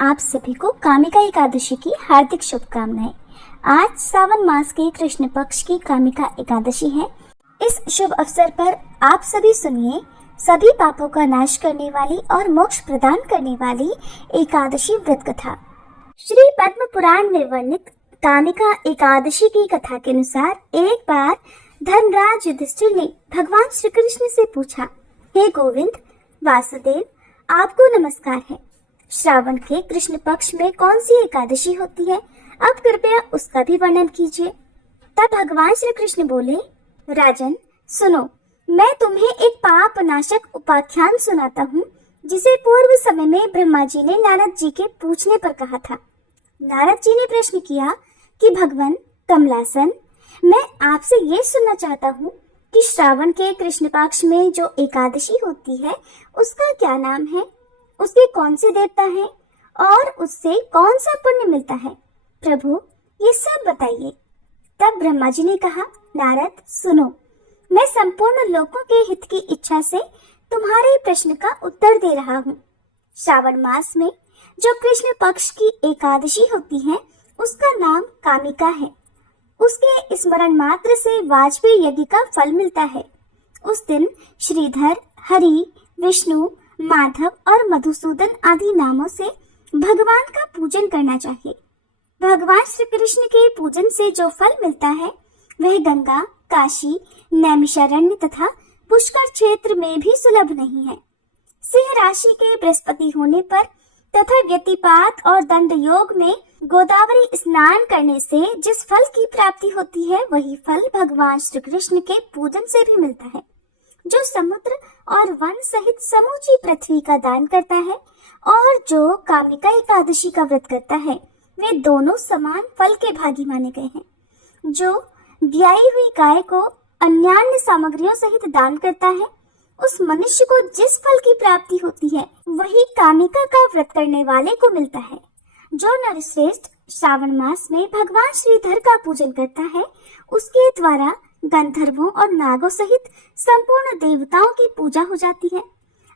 आप सभी को कामिका एकादशी की हार्दिक शुभकामनाएं। आज सावन मास के कृष्ण पक्ष की कामिका एकादशी है। इस शुभ अवसर पर आप सभी सुनिए सभी पापों का नाश करने वाली और मोक्ष प्रदान करने वाली एकादशी व्रत कथा। श्री पद्म पुराण में वर्णित कामिका एकादशी की कथा के अनुसार एक बार धर्मराज युधिष्ठिर ने भगवान श्री कृष्ण से पूछा, हे गोविंद वासुदेव, आपको नमस्कार है। श्रावण के कृष्ण पक्ष में कौन सी एकादशी होती है? आप कृपया उसका भी वर्णन कीजिए। तब भगवान श्री कृष्ण बोले, राजन सुनो, मैं तुम्हें एक पाप नाशक उपाख्यान सुनाता हूँ, जिसे पूर्व समय में ब्रह्मा जी ने नारद जी के पूछने पर कहा था। नारद जी ने प्रश्न किया कि भगवान कमलासन, मैं आपसे ये सुनना चाहता हूँ कि श्रावण के कृष्ण पक्ष में जो एकादशी होती है उसका क्या नाम है, उसके कौन से देवता हैं और उससे कौन सा पुण्य मिलता है? प्रभु ये सब बताइए। तब ब्रह्मा जी ने कहा, नारद सुनो, मैं संपूर्ण लोगों के हित की इच्छा से तुम्हारे प्रश्न का उत्तर दे रहा हूँ। श्रावण मास में जो कृष्ण पक्ष की एकादशी होती है उसका नाम कामिका है। उसके स्मरण मात्र से वाजपेयी यज्ञ का फल मिलता है। उस दिन श्रीधर, हरि, विष्णु, माधव और मधुसूदन आदि नामों से भगवान का पूजन करना चाहिए। भगवान श्री कृष्ण के पूजन से जो फल मिलता है वह गंगा, काशी, नैमिषारण्य तथा पुष्कर क्षेत्र में भी सुलभ नहीं है। सिंह राशि के बृहस्पति होने पर तथा व्यतिपात और दंड योग में गोदावरी स्नान करने से जिस फल की प्राप्ति होती है वही फल भगवान श्री कृष्ण के पूजन से भी मिलता है। जो समुद्र और वन सहित समूची पृथ्वी का दान करता है और जो कामिका एकादशी का व्रत करता है वे दोनों समान फल के भागी माने गए हैं। जो ब्याई हुई गाय को अन्यान्य सामग्रियों सहित दान करता है उस मनुष्य को जिस फल की प्राप्ति होती है वही कामिका का व्रत करने वाले को मिलता है। जो नरश्रेष्ठ श्रावण मास में भगवान श्रीधर का पूजन करता है उसके द्वारा गंधर्वों और नागों सहित संपूर्ण देवताओं की पूजा हो जाती है।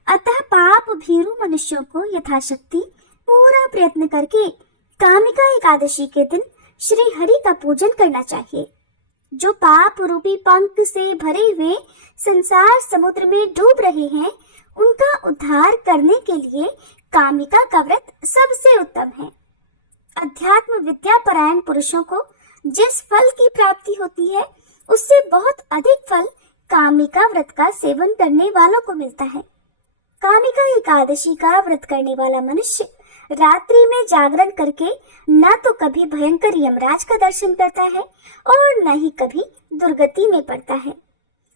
अतः पाप भीरू मनुष्यों को यथाशक्ति पूरा प्रयत्न करके कामिका एकादशी के दिन श्री हरि का पूजन करना चाहिए। जो पाप रूपी पंख से भरे हुए संसार समुद्र में डूब रहे हैं उनका उद्धार करने के लिए कामिका का व्रत सबसे उत्तम है। अध्यात्म विद्या परायण पुरुषों को जिस फल की प्राप्ति होती है उससे बहुत अधिक फल कामिका व्रत का सेवन करने वालों को मिलता है। कामिका एकादशी का व्रत करने वाला मनुष्य रात्रि में जागरण करके न तो कभी भयंकर यमराज का दर्शन करता है और न ही कभी दुर्गति में पड़ता है।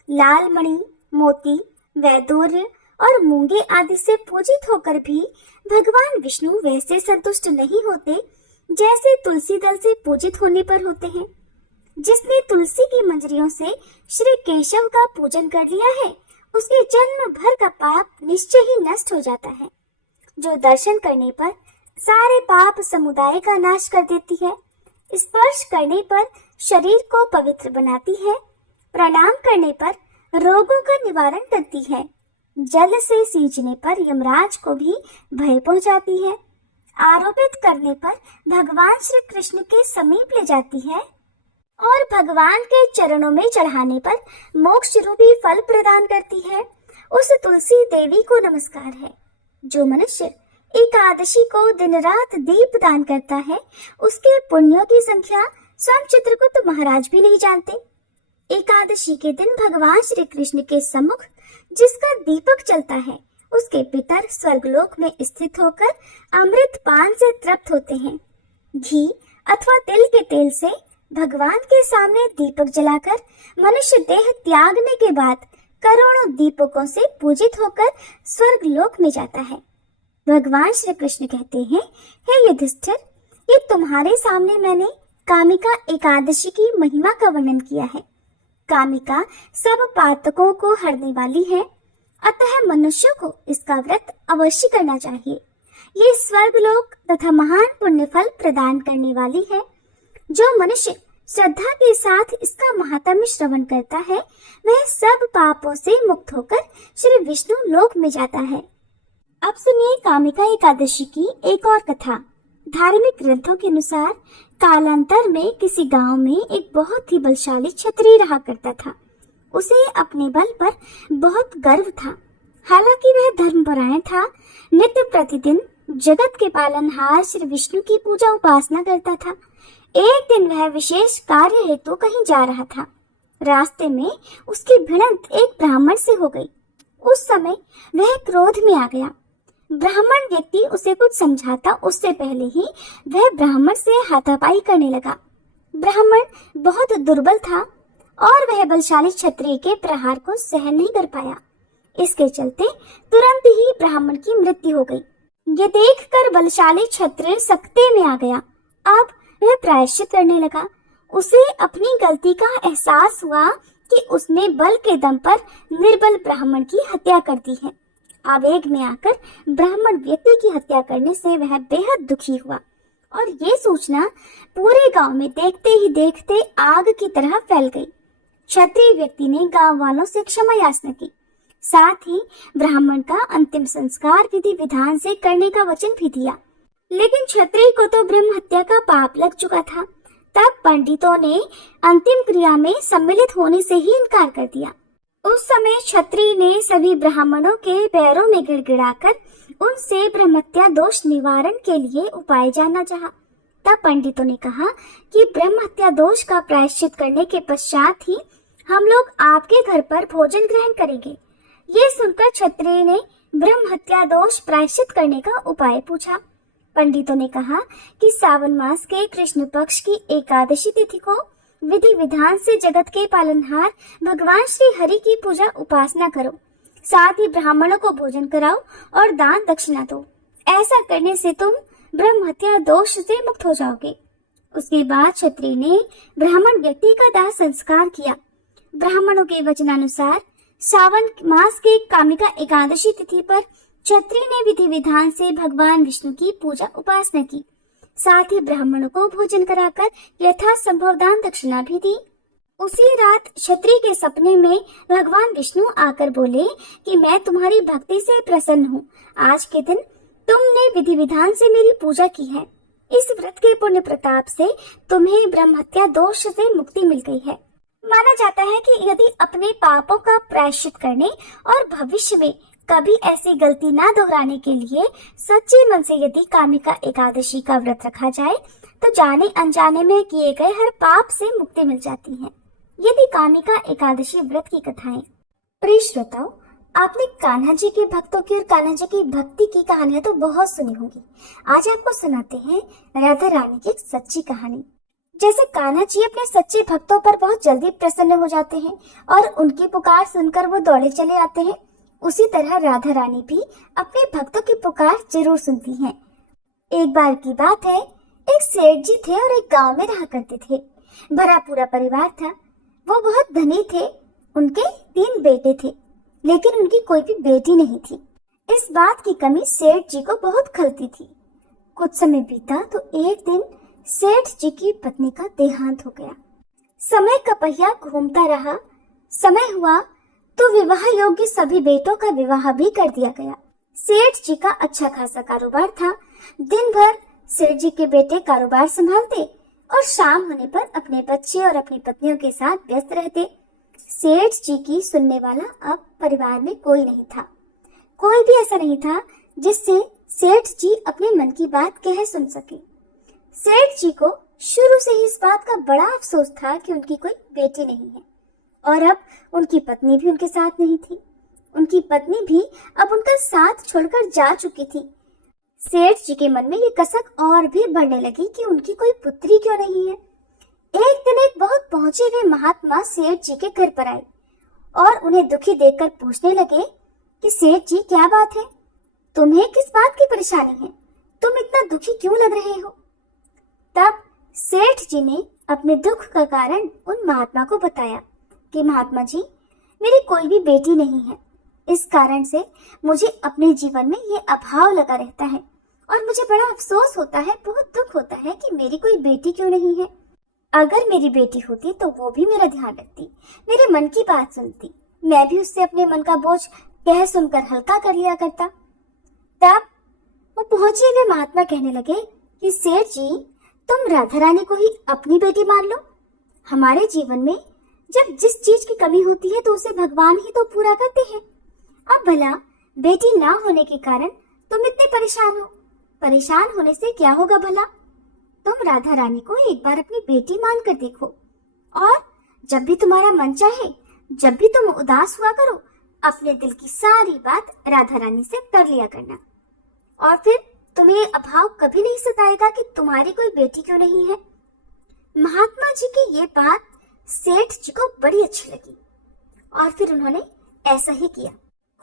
लाल मणि, मोती, वैदूर्य और मूंगे आदि से पूजित होकर भी भगवान विष्णु वैसे संतुष्ट नहीं होते जैसे तुलसी दल से पूजित होने पर होते हैं। जिसने तुलसी की मंजरियों से श्री केशव का पूजन कर लिया है उसके जन्म भर का पाप निश्चय ही नष्ट हो जाता है। जो दर्शन करने पर सारे पाप समुदाय का नाश कर देती है, स्पर्श करने पर शरीर को पवित्र बनाती है, प्रणाम करने पर रोगों का निवारण करती है, जल से सींचने पर यमराज को भी भय पहुंचाती है, आरोपित करने पर भगवान श्री कृष्ण के समीप ले जाती है और भगवान के चरणों में चढ़ाने पर मोक्ष रूपी फल प्रदान करती है, उस तुलसी देवी को नमस्कार है। जो मनुष्य एकादशी को दिन रात दीप दान करता है उसके पुण्यों की संख्या स्वयं चित्रगुप्त महाराज भी नहीं जानते। एकादशी के दिन भगवान श्री कृष्ण के सम्मुख जिसका दीपक चलता है उसके पितर स्वर्गलोक में स्थित होकर अमृत पान से तृप्त होते हैं। घी अथवा तिल के तेल से भगवान के सामने दीपक जलाकर मनुष्य देह त्यागने के बाद करोड़ों दीपकों से पूजित होकर स्वर्ग लोक में जाता है। भगवान श्री कृष्ण कहते हैं, हे युधिष्ठिर, ये तुम्हारे सामने मैंने कामिका एकादशी की महिमा का वर्णन किया है। कामिका सब पातकों को हरने वाली है, अतः मनुष्यों को इसका व्रत अवश्य करना चाहिए। ये स्वर्ग लोक तथा महान पुण्य फल प्रदान करने वाली है। जो मनुष्य श्रद्धा के साथ इसका महात्म्य श्रवण करता है वह सब पापों से मुक्त होकर श्री विष्णु लोक में जाता है। अब सुनिए कामिका एकादशी की एक और कथा। धार्मिक ग्रंथों के अनुसार कालांतर में किसी गांव में एक बहुत ही बलशाली क्षत्रिय रहा करता था। उसे अपने बल पर बहुत गर्व था। हालांकि वह धर्मपरायण था, नित्य प्रतिदिन जगत के पालनहार श्री विष्णु की पूजा उपासना करता था। एक दिन वह विशेष कार्य हेतु कहीं जा रहा था। रास्ते में उसकी भिड़ंत एक ब्राह्मण से हो गई। उस समय वह क्रोध में आ गया। ब्राह्मण व्यक्ति उसे कुछ समझाता उससे पहले ही वह ब्राह्मण से हाथापाई करने लगा। ब्राह्मण बहुत दुर्बल था और वह बलशाली क्षत्रिय के प्रहार को सहन नहीं कर पाया। इसके चलते तुरंत ही ब्राह्मण की मृत्यु हो गई। ये देखकर बलशाली क्षत्रिय सकते में आ गया। अब वह प्रायश्चित करने लगा। उसे अपनी गलती का एहसास हुआ कि उसने बल के दम पर निर्बल ब्राह्मण की हत्या कर दी है। आवेग में आकर ब्राह्मण व्यक्ति की हत्या करने से वह बेहद दुखी हुआ और ये सूचना पूरे गांव में देखते ही देखते आग की तरह फैल गई। क्षत्रिय व्यक्ति ने गांव वालों से क्षमा याचना की, साथ ही ब्राह्मण का अंतिम संस्कार विधि विधान से करने का वचन भी दिया। लेकिन क्षत्रिय को तो ब्रह्म हत्या का पाप लग चुका था। तब पंडितों ने अंतिम क्रिया में सम्मिलित होने से ही इनकार कर दिया। उस समय क्षत्रिय ने सभी ब्राह्मणों के पैरों में गिड़गिड़ाकर उनसे ब्रह्महत्या दोष निवारण के लिए उपाय जानना चाहा। तब पंडितों ने कहा कि ब्रह्महत्या दोष का प्रायश्चित करने के पश्चात ही हम लोग आपके घर पर भोजन ग्रहण करेंगे। ये सुनकर क्षत्रिय ने ब्रह्महत्या दोष प्रायश्चित करने का उपाय पूछा। पंडितों ने कहा कि सावन मास के कृष्ण पक्ष की एकादशी तिथि को विधि विधान से जगत के पालनहार भगवान श्री हरि की पूजा उपासना करो, साथ ही ब्राह्मणों को भोजन कराओ और दान दक्षिणा दो। ऐसा करने से तुम ब्रह्म हत्या दोष से मुक्त हो जाओगे। उसके बाद क्षत्रिय ने ब्राह्मण व्यक्ति का दाह संस्कार किया। ब्राह्मणों के वचनानुसार सावन मास के कामिका एकादशी तिथि पर क्षत्रिय ने विधि विधान से भगवान विष्णु की पूजा उपासना की, साथ ही ब्राह्मणों को भोजन कराकर यथासंभव दान दक्षिणा भी दी। उसी रात क्षत्रिय के सपने में भगवान विष्णु आकर बोले कि मैं तुम्हारी भक्ति से प्रसन्न हूँ। आज के दिन तुमने विधि विधान से मेरी पूजा की है। इस व्रत के पुण्य प्रताप से तुम्हें ब्रह्म हत्या दोष से मुक्ति मिल गई है। माना जाता है कि यदि अपने पापों का प्रायश्चित करने और भविष्य में कभी ऐसी गलती ना दोहराने के लिए सच्चे मन से यदि कामिका एकादशी का व्रत रखा जाए तो जाने अनजाने में किए गए हर पाप से मुक्ति मिल जाती है। यदि कामिका एकादशी व्रत की कथाएं। प्रिय श्रोताओ, आपने कान्हा जी के भक्तों की और कान्हा जी की भक्ति की कहानियां तो बहुत सुनी होंगी। आज आपको सुनाते हैं राधा रानी की एक सच्ची कहानी। जैसे कान्हा जी अपने सच्चे भक्तों पर बहुत जल्दी प्रसन्न हो जाते हैं और उनकी पुकार सुनकर वो दौड़े चले आते हैं, उसी तरह राधा रानी भी अपने भक्तों की पुकार जरूर सुनती हैं। एक बार की बात है, एक सेठ जी थे और एक गांव में रहा करते थे। भरा पूरा परिवार था। वो बहुत धनी थे। उनके 3 बेटे थे, लेकिन उनकी कोई भी बेटी नहीं थी। इस बात की कमी सेठ जी को बहुत खलती थी। कुछ समय बीता तो एक दिन सेठ जी की पत्नी का देहांत हो गया। समय का पहिया घूमता रहा। समय हुआ तो विवाह योग्य सभी बेटों का विवाह भी कर दिया गया। सेठ जी का अच्छा खासा कारोबार था। दिन भर सेठ जी के बेटे कारोबार संभालते और शाम होने पर अपने बच्चे और अपनी पत्नियों के साथ व्यस्त रहते। सेठ जी की सुनने वाला अब परिवार में कोई नहीं था। कोई भी ऐसा नहीं था जिससे सेठ जी अपने मन की बात कह सुन सके। सेठ जी को शुरू से ही इस बात का बड़ा अफसोस था कि उनकी कोई बेटी नहीं है और अब उनकी पत्नी भी उनके साथ नहीं थी। उनकी पत्नी भी अब उनका साथ छोड़कर जा चुकी थी। सेठ जी के मन में ये कसक और भी बढ़ने लगी कि उनकी कोई पुत्री क्यों नहीं है। एक दिन एक बहुत पहुंचे हुए महात्मा सेठ जी के घर पर आए और उन्हें दुखी देखकर पूछने लगे कि सेठ जी, क्या बात है? तुम्हें किस बात की परेशानी है? तुम इतना दुखी क्यों लग रहे हो? तब सेठ जी ने अपने दुख का कारण उन महात्मा को बताया कि महात्मा जी, मेरी कोई भी बेटी नहीं है। इस कारण से मुझे अपने जीवन में ये अभाव लगा रहता है और मुझे बड़ा अफसोस होता है, बहुत दुख होता है कि मेरी कोई बेटी क्यों नहीं है। अगर मेरी बेटी होती तो वो भी मेरा ध्यान रखती, मेरे मन की बात सुनती, मैं भी उससे अपने मन का बोझ कह सुनकर हल्का कर लिया करता। तब वो पहुंचे हुए महात्मा कहने लगे कि सेठ जी, तुम राधा रानी को ही अपनी बेटी मान लो। हमारे जीवन में जब जिस चीज की कमी होती है तो उसे भगवान ही तो पूरा करते हैं। अब भला बेटी ना होने के कारण तुम इतने परेशान हो। परेशान होने से क्या होगा भला? तुम राधा रानी को एक बार अपनी बेटी मान कर देखो, और जब भी तुम्हारा मन चाहे, जब भी तुम उदास हुआ करो, अपने दिल की सारी बात राधा रानी से कर लिया करना, और फिर तुम्हें अभाव कभी नहीं सताएगा कि तुम्हारी कोई बेटी क्यों नहीं है। महात्मा जी की ये बात सेठ जी को बड़ी अच्छी लगी और फिर उन्होंने ऐसा ही किया।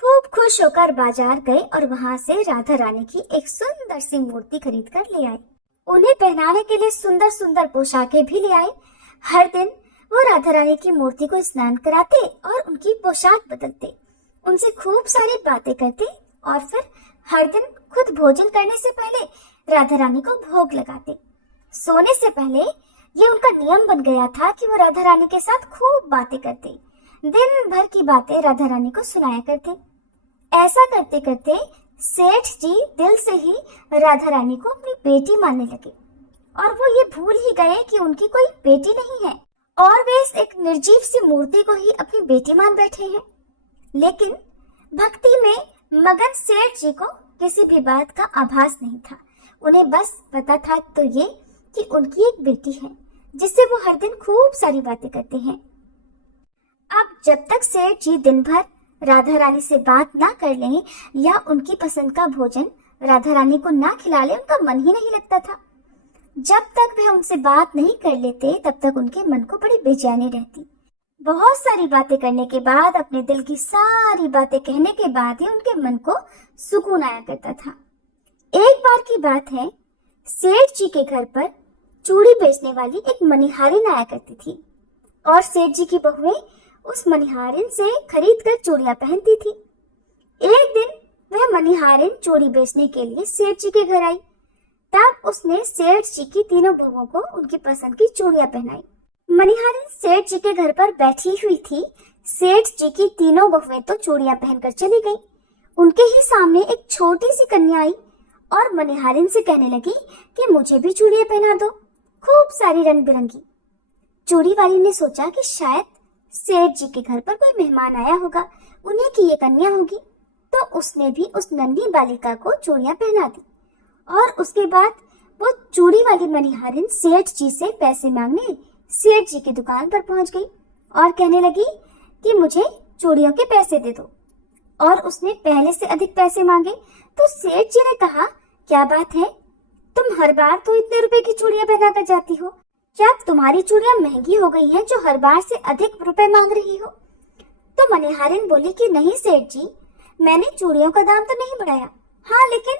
खूब खुश होकर बाजार गए और वहां से राधा रानी की एक सुंदर सी मूर्ति खरीद कर ले आए। उन्हें पहनाने के लिए सुंदर सुंदर पोशाकें भी ले आए। हर दिन वो राधा रानी की मूर्ति को स्नान कराते और उनकी पोशाक बदलते, उनसे खूब सारी बातें करते और फिर हर दिन खुद भोजन करने से पहले राधा रानी को भोग लगाते। सोने से पहले ये उनका नियम बन गया था कि वो राधा रानी के साथ खूब बातें करते, दिन भर की बातें राधा रानी को सुनाया करते। ऐसा करते करते सेठ जी दिल से ही राधा रानी को अपनी बेटी मानने लगे और वो ये भूल ही गए कि उनकी कोई बेटी नहीं है और वे इस एक निर्जीव सी मूर्ति को ही अपनी बेटी मान बैठे हैं। लेकिन भक्ति में मगन सेठ जी को किसी भी बात का आभास नहीं था। उन्हें बस पता था तो ये कि उनकी एक बेटी है जिससे वो हर दिन खूब सारी बातें करते हैं। अब जब तक सेठ जी दिन भर राधा रानी से बात ना कर लें या उनकी पसंद का भोजन राधा रानी को ना खिला ले, उनका मन ही नहीं लगता था। जब तक वे उनसे बात नहीं कर लेते तब तक उनके मन को बड़ी बेचैनी रहती। बहुत सारी बातें करने के बाद, अपने दिल की सारी बातें कहने के बाद ही उनके मन को सुकून आया करता था। एक बार की बात है, सेठ जी के घर पर चूड़ी बेचने वाली एक मनिहारिन आया करती थी और सेठ जी की बहुएं उस मनिहारिन से खरीद कर चूड़ियां पहनती थी। एक दिन वह मनिहारिन चूड़ी बेचने के लिए सेठ जी के घर आई। तब उसने सेठ जी की तीनों बहुओं को उनकी पसंद की चूड़ियां पहनाई। मनिहारिन सेठ जी के घर पर बैठी हुई थी। सेठ जी की तीनों बहुएं तो चूड़ियां पहनकर चली गईं। उनके ही सामने एक छोटी सी कन्या आई और मनिहारिन से कहने लगी कि मुझे भी चूड़ियां पहना दो, खूब सारी रंग बिरंगी। चूड़ी वाली ने सोचा कि शायद सेठ जी के घर पर कोई मेहमान आया होगा, उन्हीं की ये कन्या होगी, तो उसने भी उस नन्ही बालिका को चूड़ियां पहना दी। और उसके बाद वो चूड़ी वाली मनिहारिन सेठ जी से पैसे मांगने सेठ जी की दुकान पर पहुंच गई और कहने लगी कि मुझे चूड़ियों के पैसे दे दो। और उसने पहले से अधिक पैसे मांगे तो सेठ जी ने कहा, क्या बात है, तुम हर बार तो इतने रुपए की चूड़ियां पहना कर जाती हो, क्या तुम्हारी चूड़ियां महंगी हो गई हैं जो हर बार से अधिक रुपए मांग रही हो? तो मनिहारिन बोली कि नहीं सेठ जी, मैंने चूड़ियों का दाम तो नहीं बढ़ाया। हाँ, लेकिन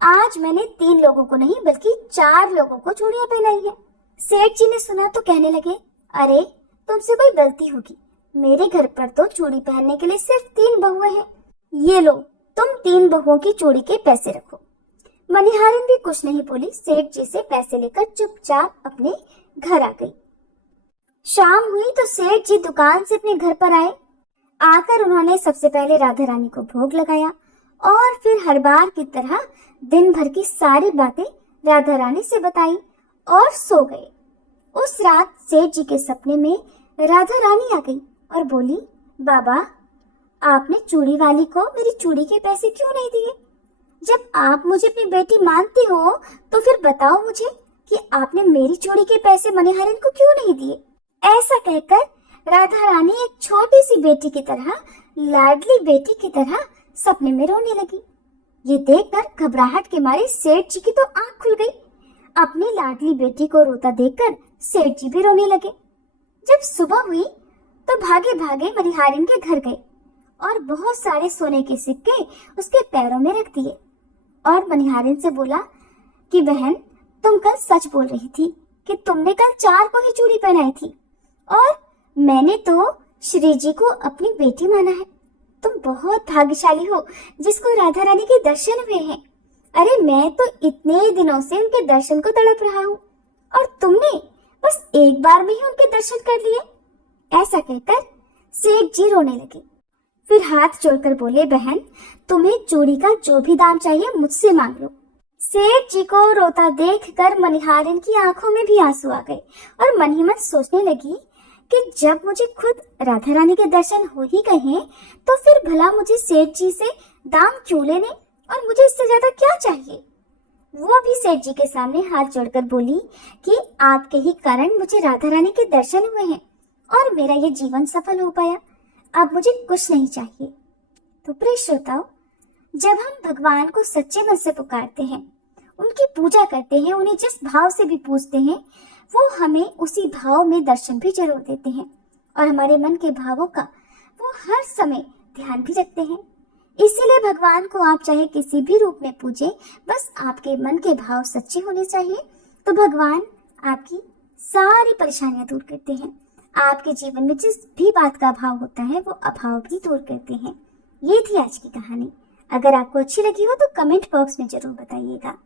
आज मैंने 3 लोगों को नहीं बल्कि 4 लोगों को चूड़ियां पहनाई है। सेठ जी ने सुना तो कहने लगे, अरे तुमसे कोई गलती होगी, मेरे घर पर तो चूड़ी पहनने के लिए सिर्फ 3 बहुएं हैं। ये लो, तुम 3 बहुओं की चूड़ी के पैसे रखो। मनिहारिन भी कुछ नहीं बोली, सेठ जी से पैसे लेकर चुपचाप अपने घर आ गई। शाम हुई तो सेठ जी दुकान से अपने घर पर आए। आकर उन्होंने सबसे पहले राधा रानी को भोग लगाया और फिर हर बार की तरह दिन भर की सारी बातें राधा रानी से बताई और सो गए। उस रात सेठ जी के सपने में राधा रानी आ गई और बोली, बाबा, आपने चूड़ी वाली को मेरी चूड़ी के पैसे क्यों नहीं दिए? जब आप मुझे अपनी बेटी मानते हो तो फिर बताओ मुझे कि आपने मेरी चूड़ी के पैसे मनिहारिन को क्यों नहीं दिए? ऐसा कहकर राधा रानी एक छोटी सी बेटी की तरह, लाडली बेटी की तरह सपने में रोने लगी। ये देखकर घबराहट के मारे सेठ जी की तो आंख खुल गई। अपनी लाडली बेटी को रोता देखकर सेठ जी भी रोने लगे। जब सुबह हुई तो भागे भागे मनिहारिन के घर गए और बहुत सारे सोने के सिक्के उसके पैरों में रख दिए और मनिहारिन से बोला कि बहन, तुम कल सच बोल रही थी कि तुमने कल 4 को ही चूड़ी पहनाई थी और मैंने तो श्री जी को अपनी बेटी माना है। तुम बहुत भाग्यशाली हो जिसको राधा रानी के दर्शन हुए हैं। अरे मैं तो इतने दिनों से उनके दर्शन को तड़प रहा हूँ और तुमने बस एक बार में ही उनके दर्शन कर लिए। ऐसा कहकर सेठ जी रोने लगे। फिर हाथ जोड़कर बोले, बहन तुम्हें चूड़ी का जो भी दाम चाहिए मुझसे मांग लो। सेठ जी को रोता देखकर मनिहारिन की आंखों में भी आंसू आ गए और मन ही मन सोचने लगी कि जब मुझे खुद राधा रानी के दर्शन हो ही गए हैं तो फिर भला मुझे सेठ जी से दाम क्यों लेने, और मुझे इससे ज्यादा क्या चाहिए। वो भी सेठ जी के सामने हाथ जोड़कर बोली कि आपके ही कारण मुझे राधा रानी के दर्शन हुए हैं और मेरा ये जीवन सफल हो पाया, अब मुझे कुछ नहीं चाहिए। तो प्रिय श्रोताओ, जब हम भगवान को सच्चे मन से पुकारते हैं, उनकी पूजा करते हैं, उन्हें जिस भाव से भी पूजते हैं, वो हमें उसी भाव में दर्शन भी जरूर देते हैं और हमारे मन के भावों का वो हर समय ध्यान भी रखते हैं। इसीलिए भगवान को आप चाहे किसी भी रूप में पूजें, बस आपके मन के भाव सच्चे होने चाहिए, तो भगवान आपकी सारी परेशानियां दूर करते हैं। आपके जीवन में जिस भी बात का अभाव होता है वो अभाव भी दूर करते हैं। ये थी आज की कहानी। अगर आपको अच्छी लगी हो तो कमेंट बॉक्स में जरूर बताइएगा।